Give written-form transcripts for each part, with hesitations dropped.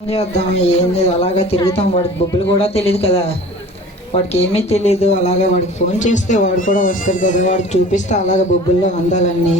చేద్దాం ఏం లేదు, అలాగే తిరుగుతాం. వాడికి బొబ్బులు కూడా తెలియదు కదా, వాడికి ఏమీ తెలియదు. అలాగే వాడికి ఫోన్ చేస్తే వాడు కూడా వస్తాడు కదా, వాడికి చూపిస్తే అలాగే బొబ్బుల్లో అందాలన్నీ.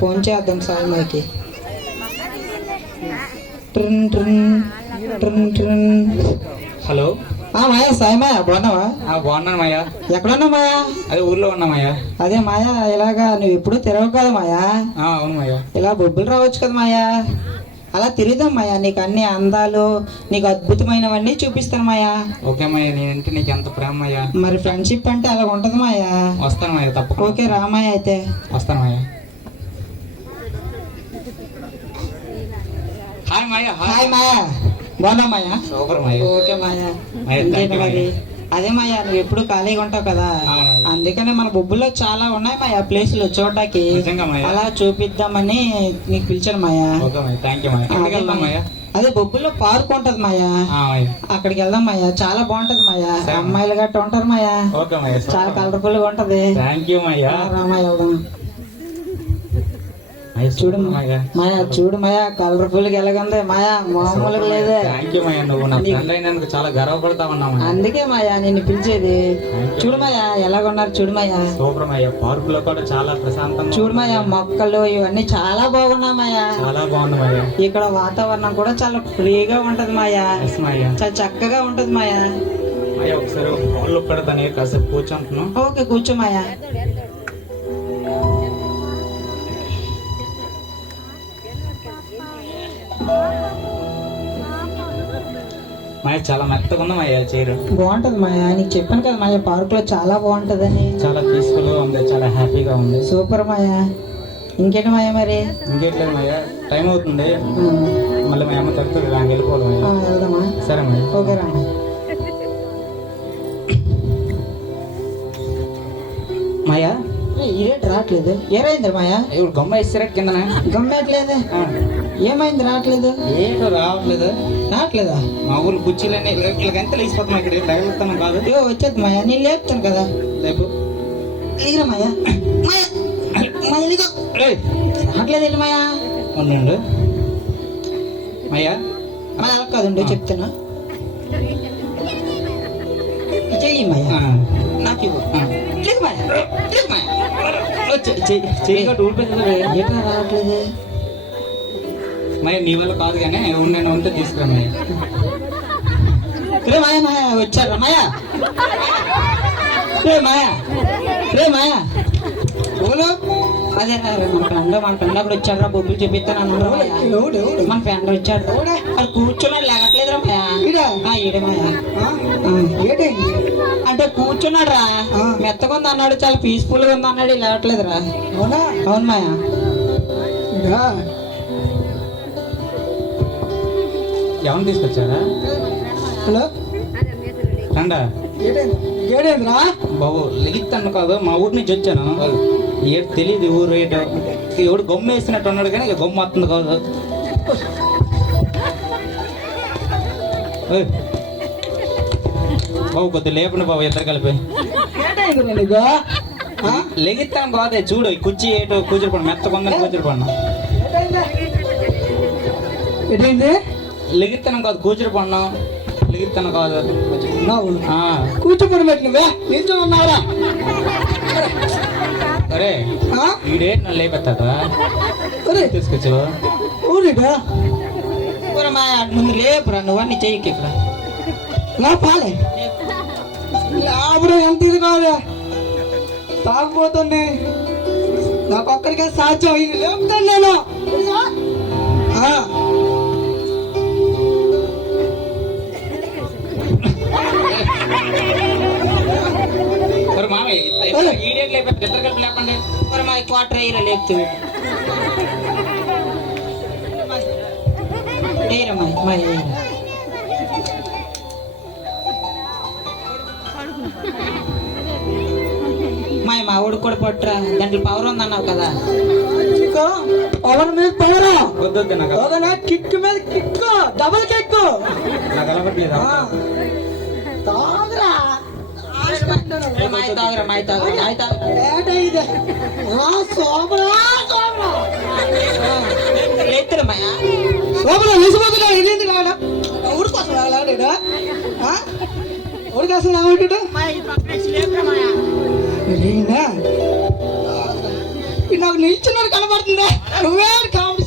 ఫోన్ చేద్దాం సాయిమాకి. ట్రిన్ ట్రిన్ ట్రిన్ ట్రిన్. హలో మాయా, సాయిమాయా బాగున్నావా? బాగున్నాను మాయా. ఎక్కడున్నావు మాయా? అదే ఊర్లో ఉన్నా మాయా. అదే మాయా, ఇలాగా నువ్వు ఎప్పుడు తిరగవు కదా మాయా, అవును మాయా. ఇలా బొబ్బులు రావచ్చు కదా మాయా. అలా తిరుగుదాం మాయా, నీకు అన్ని అందాలు, నీకు అద్భుతమైనవన్నీ చూపిస్తాను మాయా. ఓకే మాయా, నేనంటే నీకు ఎంత ప్రేమ మాయా. మరి ఫ్రెండ్షిప్ అంటే అలా ఉంటది మాయా. వస్తాను మాయా, తప్పకుండా. ఓకే రామాయ అయితే. వస్తాను మాయా. హాయ్ మాయా. హాయ్ మాయా, బాగున్నా మాయా? సూపర్ మాయా. ఓకే మాయా. మాయా, ఇంకేంటి thank you మరి? మాయా. అదే మాయా, నువ్వు ఎప్పుడు ఖాళీగా ఉంటావు కదా, అందుకనే మన బొబ్బుల్లో చాలా ఉన్నాయి మాయా ప్లేసులు చూడటానికి. నిజంగా మాయా. అలా చూపిద్దామని నీకు పిలిచాను మాయా. ఓకే మాయా, థ్యాంక్ యూ మాయా. ఎక్కడికి వెళ్దాం మాయా? అదే బొబ్బుల్లో పార్క్ ఉంటది మాయా, మాయా. అక్కడికి వెళ్దాం మాయా. చాలా బాగుంటది మాయా, అమ్మాయిలు గట్ట ఉంటారు మాయా. ఓకే మాయా, చాలా కలర్ఫుల్ గా ఉంటది. థ్యాంక్ యూ మాయా. రామాయ వెళ్దాం. చూడు మాయా. మాయా చూడు మాయా, కలర్ఫుల్ గా ఎలాగుంది మాయా, మామూలుగా లేదే. థ్యాంక్ యూ మాయా, నువ్వు నా ఫ్రెండ్ అయినందుకు చాలా గర్వపడతా ఉన్నావు మాయా. అందుకే మాయా నిన్ను పిలిచేది. చూడు మాయా ఎలాగున్నారు, చూడు మాయా. సూపర్ మాయా, పార్క్ లో కూడా చాలా ప్రశాంతంగా. చూడు మాయా, మొక్కలు ఇవన్నీ చాలా బాగున్నాయి మాయా. చాలా బాగుంది మాయా. ఇక్కడ వాతావరణం కూడా చాలా ఫ్రీగా ఉంటది మాయా, ఎస్ మాయా. చాలా చక్కగా ఉంటది మాయా. మాయా ఒకసారి కాళ్ళు పెడతాను, కాసేపు కూర్చుంటున్నాను. ఓకే కూర్చో మాయా. మాయా చాలా మెత్తగా ఉంది మాయా చైర్. బాగుంటది మాయా, నీకు చెప్పాను కదా మాయా, పార్క్ లో చాలా బాగుంటదని. చాలా పీస్ఫుల్ గా ఉంది, చాలా హ్యాపీగా ఉంది. సూపర్ మాయా. ఇంకేంటి మాయా మరి? ఇంకేట్లేదు మాయా, టైం అవుతుంది. మళ్ళీ మా అమ్మ తగ్గుతుంది, వెళ్ళిపోవాలి మాయా. వెళ్దామా? సరే మాయా. ఓకే రా. మాయా ఇదేంటి రావట్లేదు, ఏమైంది మాయా? ఇప్పుడు గమ్మ ఇస్తారట్ కిందన గమ్మట్లేదే, ఏమైంది రావట్లేదు? ఏంటో రావట్లేదు. రావట్లేదా? మా ఊరు కుర్చీలన్నీ ఎంత లేచిపోతాం, ఇక్కడ తగులుతాను కాదు. ఇగో వచ్చేది మాయా, నేను లేపుతాను కదా. రేపు ఇదిరా మాయా. మాయా, మాయా ఇదిగో. రావట్లేదు ఏంటి మాయా? ఉండు మాయా. మాయా అలా కాదుండు, చెప్తాను. చెయ్యి మాయా, నాకు ఇవ్వు. లేదు మాయా, లేదు మాయా. చెయ్యి ఊడిపోతుంది. ఎట్లా రావట్లేదు? మాయా నీ వల్ల కాదు కానీ నేను ఉంటే తీసుకురా మాయా. రే మాయా, మాయా వచ్చారా మాయా? రే మాయా, రే మాయా ఓలో. అదే మన ఫ్రెండ్ అప్పుడు వచ్చాడు, బొబ్బులు చూపిస్తాను అన్నాడు మాయా. మన ఫ్రెండ్ వచ్చాడు, అది కూర్చున్నాడు, లేకట్లేదురా మాయా. ఈడే మాయా. అంటే కూర్చున్నాడు రా, మెత్తగా ఉంది అన్నాడు, చాలా పీస్ఫుల్ గా ఉంది అన్నాడు, లేవట్లేదురా. అవును మాయా. ఎవరిని తీసుకొచ్చారా? హలో రండా ఏడేంద్రా? బాబు లెగిస్తాను కాదు, మా ఊరి నుంచి వచ్చాను. ఏడు తెలియదు ఊరు ఏటో, ఎవడు గొమ్మ వేసినట్టు ఉన్నాడు కానీ ఇక గొమ్మ వస్తుంది కాదు. బాబు కొద్దిగా లేపండి బాబు, ఇద్దరు కలిపి. లెగిస్తాను కాదే, చూడు ఈ కుర్చీ ఏటో కూర్చుని పడి, మెత్త కొందని కూర్చుని పడినా. లెగిస్తాను కాదు, కూర్చుని పడినాం. లెగిస్తాను కాదు, కూర్చోపడి పెట్టినవే నిల్చో ఉన్నారా? అరే ఈడే నన్ను లేపెత్తాక తీసుకొచ్చు. ఊరిగా ముందు లేపురా, నువ్వన్నీ చెయ్యికి ఇక్కడ లేపాలి. లేపడం ఎంత ఇది కాదు, తాగిపోతుంది. నాకు ఒక్కడికే సాధ్యం, ఇది లేపుతాను నేను. లేపండి. మరి మా క్వార్టర్ అయ్యిరా లేపుతుంది. మా ఊడు కూడా పట్టురా, దాంట్లో పవర్ ఉందన్నావు కదా. పవర్ మీద పవర్, కిక్ మీద కిక్, డబుల్ కిక్. తాగురా, మాయ తాగురా. లేపుతాడు మాయా. లోపల విసిపోతున్నా వెళ్ళింది కాడా ఊరి కోసం అలాడాడు ఊరి కోసం రావటాడు నాకు నిల్చున్నాడు కనబడుతుందా నువ్వే కామెడీ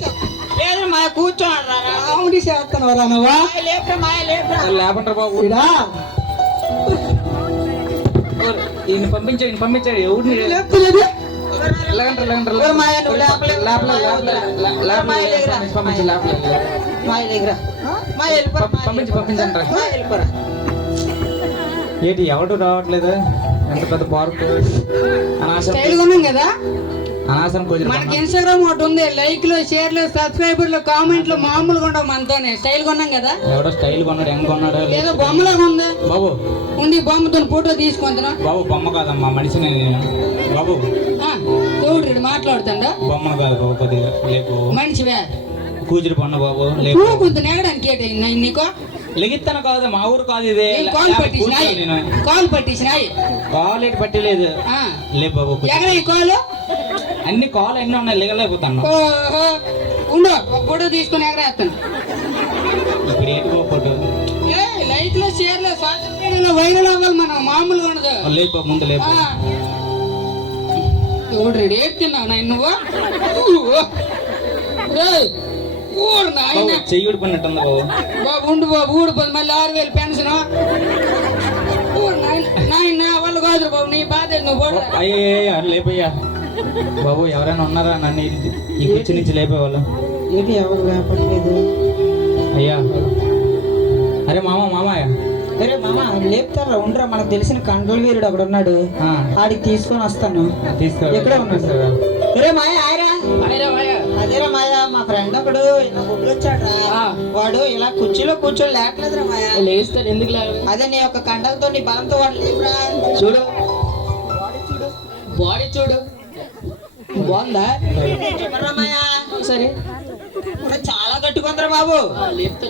లేదు మాయ కూర్చోన్నాడు రా. కామెడీ చేస్తాను రా నువ్వా లేపురా మాయ లేపురా. లేపంటారు బాబు. ఇడా ఈయన పంపించాడు ఎవరిని లేపుతలేదు ఎవరు మాయ నువ్వు లేపలేదు. మాయ లేదురా. మాయ లేదురా. మాయ వెళ్ళిపోరా. పంపించండి. మాయ వెళ్ళిపోరా. ఏంటి ఎవరు రావట్లేదు? ఎంత పెద్ద పార్క్ స్టైల్ ఉన్నాం కదా అనవసరం కొంచెం మనకి ఇన్స్టాగ్రామ్ ఒకటి ఉంది లైక్లు షేర్లు సబ్స్క్రైబర్లు కామెంట్లు మామూలుగా ఉండవు మనతోనే స్టైల్ కొన్నాం కదా ఎవడో స్టైల్ కొన్నాడు ఎంత కొన్నాడు ఏదో బొమ్మలాగా ఉంది బాబు. ఉండి బొమ్మతో ఫోటో తీసుకుంటున్నా బాబు బొమ్మ కాదమ్మా మనిషిని నేను. బాబు చూడు మాట్లాడుతాడా బొమ్మను కాదు బాబు, కొద్దిగా లేపు. మనిషివే కూతురు పన్ను బాబు లేపు. నువ్వు కొంత నెగడానికి ఏంటి నీకు లెగిస్తాను కాదు, మా ఊరు కాదు ఇది. కాల్ పట్టించినాయి కాల్ పట్టించినాయి కాల్ ఏంటి పట్టలేదు. లే బాబు ఎక్కడ ఈ కాలు అన్ని కాల్ ఎన్ని ఉన్నాయి, లెగలేకపోతాను. ఉండు ఒక ఫోటో తీసుకుని ఎగరేస్తాను. ఇప్పుడు ఏంటి బాబు ఫోటో? లైక్ లో షేర్ లో సోషల్ మీడియాలో వైరల్ అవ్వాలి మనం మామూలుగా ఉండదు. లేదు బాబు ముందు లేపు. చూడు రెడీ ఏడుతున్నావు నాయన నువ్వు ఊరు నాయన చెయ్యి ఊడిపోయినట్టుంది బాబు. బాబు ఉండు బాబు ఊడిపోదు మళ్ళీ 6,000 పెన్షన్ నాయన వాళ్ళు కాదు బాబు నీ బాధ నువ్వు పోడు. అయ్యా లేపయ్యా బాబు. ఎవరైనా ఉన్నారా నన్ను ఈ కుర్చీ నుంచి లేపేవాళ్ళు? ఏంటి ఎవరు లేపట్లేదు? అయ్యా అరే మామయ్య అరే మామ లేపుతారా ఉండరా, మనకు తెలిసిన కండల వీరుడు అక్కడ ఉన్నాడు, ఆడికి తీసుకొని వస్తాను. ఎక్కడ ఉన్నాడు? అరే మాయ ఆయరా అదేరా మాయ మా ఫ్రెండ్ ఒకడు ఇలా గుడ్లు వచ్చాడు. వాడు ఇలా కుర్చీలో కూర్చొని లేకలేదురా మాయ. లేస్తాడు ఎందుకు అదే నీ యొక్క కండలతో నీ బలంతో వాడు లేవురా. చూడు బాడీ చూడు బాగుందా? చెప్పరా మాయ సరే చాలా గట్టుకుందరా బాబు. లేపుతా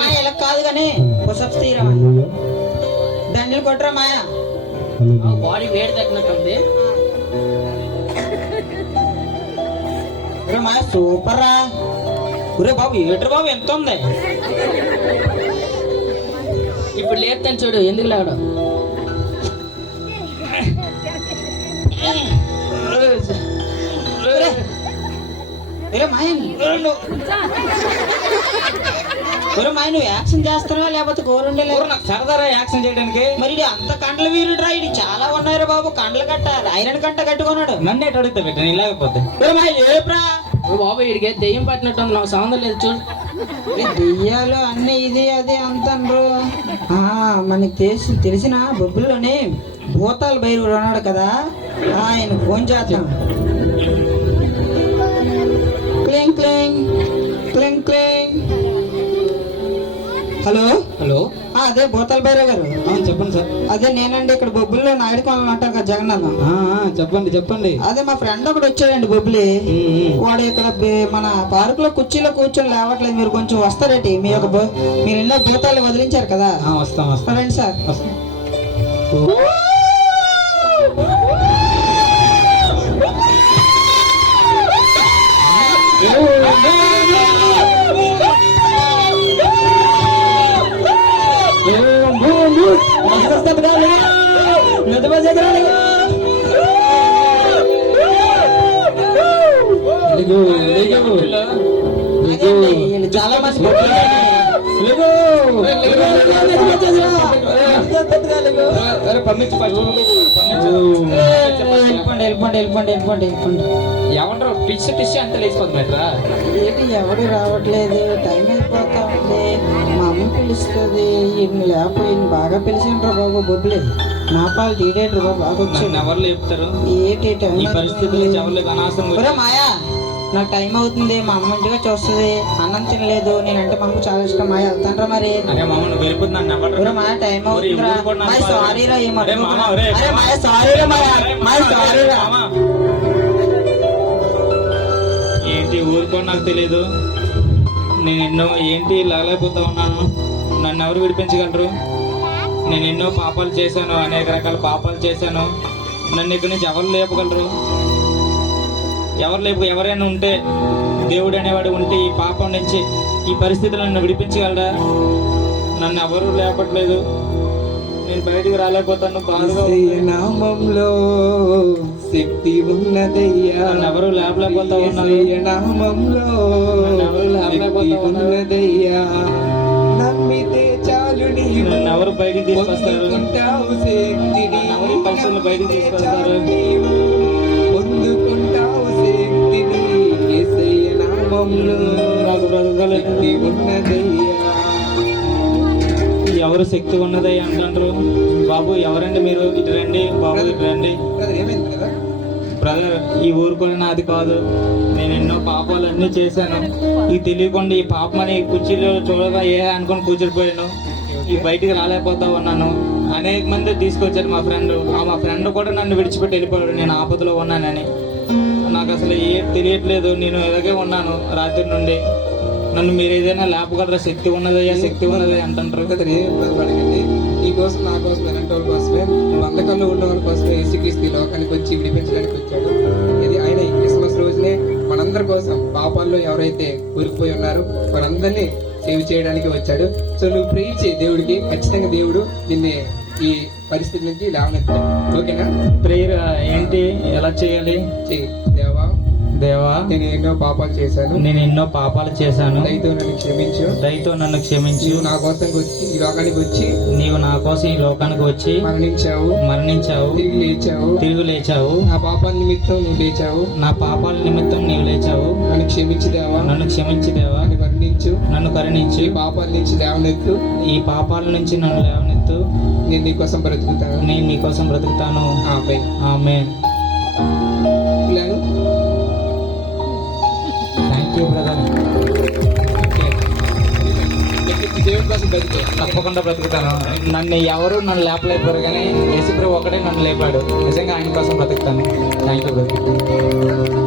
మాయ ఇలా కాదు కానీ పుషప్స్ తీరా, దండలు కొట్టరా మాయ. బాడీ వేడి తగ్గినట్టుంది. మాయ సూపర్ రా. ఒరే బాబు ఏటర్ బాబు ఎంత ఉంది? ఇప్పుడు లేపుతాను చూడు ఎందుకు లేవడం. మాయ నువ్వు యాక్షన్ చేస్తావా లేకపోతే గోరుండే నాకు సరదారా యాక్షన్ చేయడానికి? మరి ఇది అంత కండల వీరుడు రా. ఇది చాలా ఉన్నాయి బాబు కండలు కట్ట ఐరన్ కట్ట కట్టుకున్నాడు. నన్ను ఎటు అడుగుతా పెట్ట నేను లేకపోతే ఏప్రా బాబు ఇడికి దెయ్యం పట్టినట్టు నాకు సంబంధం లేదు చూడు. దెయ్యాలు అన్ని ఇది అది అంటారు. మనకి తెలిసిన బొబ్బుల్లోనే భూతాల బైరు ఉన్నాడు కదా, ఆయన ఫోన్ చేద్దాం. క్లింగ్ క్లింగ్ క్లింగ్ క్లింగ్. హలో హలో అదే భూతాల బైరావు గారు. చెప్పండి సార్. అదే నేనండి ఇక్కడ బొబ్బుల్లో నాయుడు కొనాలని అంటారు కదా జగన్నాథం. చెప్పండి. అదే మా ఫ్రెండ్ ఒకటి వచ్చాడండి బొబ్బులి. వాడు ఇక్కడ మన పార్క్ లో కుర్చీలో కూర్చొని లేవట్లేదు. మీరు కొంచెం వస్తారేంటి? మీ యొక్క మీరు ఎన్నో గీతాలు వదిలించారు కదా. వస్తాం రండి సార్. చాలా మంది వెళ్ళిపోండి. ఏమంటారు టిష్ అంతా లేచిపోతున్నట్రా? ఏంటి ఎవరు రావట్లేదు, టైం అయిపోతా ఉంది. మా అమ్మ పిలుస్తుంది. ఈయన లేకపోతే ఈయన బాగా పిలిచిండ్రా బాబు బొబ్బులే. నా పాలు తీడేట్రు బాబు బాగా వచ్చాడు. ఎవరు లేపుతారు ఏంటి టైం ఈ పరిస్థితుల్లో? ఎవరు అనవసరం మాయా నాకు టైం అవుతుంది. మా అమ్మ ఇంటిగా చూస్తుంది. అన్నం తినలేదు. నేనంటే మా అమ్మ చాలా ఇష్టం. మాయ వెళ్తాండ్రా మరి. మాయ టైం అవుతుందిరా. సారీరా ఏంటి ఊరుకో నాకు తెలియదు. నేను ఎన్నో ఏంటి లాగలేకపోతా ఉన్నాను. నన్ను ఎవరు విడిపించగలరు? నేను ఎన్నో పాపాలు చేశాను, అనేక రకాల పాపాలు చేశాను. నన్ను ఇక్కడి నుంచి ఎవరు లేపగలరు? ఎవరైనా ఉంటే, దేవుడు అనేవాడు ఉంటే ఈ పాపం నుంచి, ఈ పరిస్థితులను నన్ను విడిపించగలరా? నన్ను ఎవరు లేపట్లేదు, నేను బయటికి రాలేకపోతాను, బాధగా ఉంది. యేసయ్య నామంలో శక్తి ఉన్నదయ్యా, నన్ను ఎవరు లేపలేకపోతా ఉన్నారు. యేసయ్య నామంలో నన్ను ఎవరు శక్తి లేపలేకపోతా ఉన్నారు. ఉన్నదయ్యా, నమ్మితే చాలు నీవు నన్ను ఎవరు బయటికి తీసుకొస్తారు? పొందుకుంటావు శక్తిని, నన్ను ఎవరు ఈ పరిస్థితులు బయటికి తీసుకొస్తారు? నీవు పొందుకుంటావు శక్తిని, యేసయ్య నామంలో నాకు బ్రతకలేదు. శక్తి ఉన్నదయ్యా. ఎవరు శక్తి ఉన్నది అంటారు? బాబు ఎవరండి మీరు? ఇటు రండి బాబు, ఇటు రండి. బ్రదర్, ఏమైంది బ్రదర్? బ్రదర్, ఈ ఊరు కూడా నాది కాదు. నేను ఎన్నో పాపాలు అన్నీ చేశాను. ఇది తెలియకుండా ఈ పాపమని కుర్చీలో చూడగా అనుకుని కూర్చుడిపోయాను. ఈ బయటికి రాలేకపోతా ఉన్నాను. అనేక మంది తీసుకొచ్చారు మా ఫ్రెండ్. మా ఫ్రెండ్ కూడా నన్ను విడిచిపెట్టి వెళ్ళిపోయాడు, నేను ఆపదలో ఉన్నానని. నాకు అసలు ఏం తెలియట్లేదు. నేను ఎలాగే ఉన్నాను రాత్రి నుండి. నన్ను మీరు ఏదైనా లేపగలరా? శక్తి ఉన్నదయ్యా, శక్తి ఉన్నదయ్యా అంటారు. బ్రదర్, ఏం బాధపడకండి. నీ కోసం, నా కోసం, ఎలాంటి వాళ్ళ కోసమే, బంధకంలో ఉన్న వాళ్ళ కోసమే యేసుక్రీస్తు ఈ లోకానికి వచ్చి విడిపించడానికి వచ్చాడు. ఇది ఆయన ఈ క్రిస్మస్ రోజునే మనందరి కోసం, పాపాల్లో ఎవరైతే కూరుకుపోయి ఉన్నారో వారందరినీ సేవ్ చేయడానికి వచ్చాడు. సో నువ్వు ప్రే చేయి దేవుడికి, ఖచ్చితంగా దేవుడు నిన్ను ఈ పరిస్థితి నుంచి లేవనెత్తాడు. ఓకేనా? ప్రేయర్ ఏంటి, ఎలా చేయాలి? చెయ్యి. దేవా, దేవా, నేను ఎన్నో పాపాలు చేశాను, నేను ఎన్నో పాపాలు చేశాను, దయతో నన్ను క్షమించు. దయతో నన్ను క్షమించు. నీవు నా కోసం వచ్చి ఈ లోకానికి వచ్చి నీవు నా కోసం ఈ లోకానికి వచ్చి మరణించావు, తిరిగి లేచావు. నా పాపాల నిమిత్తం నువ్వు లేచావు, నా పాపాల నిమిత్తం నీవు లేచావు. నన్ను క్షమించుదేవా, నన్ను క్షమించుదేవా, నన్ను కరుణించు, నన్ను కరుణించు. ఈ పాపాల నుంచి లేవనెత్తు. ఈ పాపాల నుంచి నన్ను లేవనెత్తు. నేను నీ కోసం బ్రతుకుతాను. నేను నీ కోసం బ్రతుకుతాను. ఆమేన్. ఆమేన్. పిల్లలు, థ్యాంక్ యూ బ్రదర్. దేవుడి కోసం బ్రతికే. తప్పకుండా బ్రతుకుతాను. నన్ను లేపలేపారు, కానీ యేసుప్రభు ఒకటే నన్ను లేపాడు. నిజంగా ఆయన కోసం బ్రతుకుతాను. Thank you brother.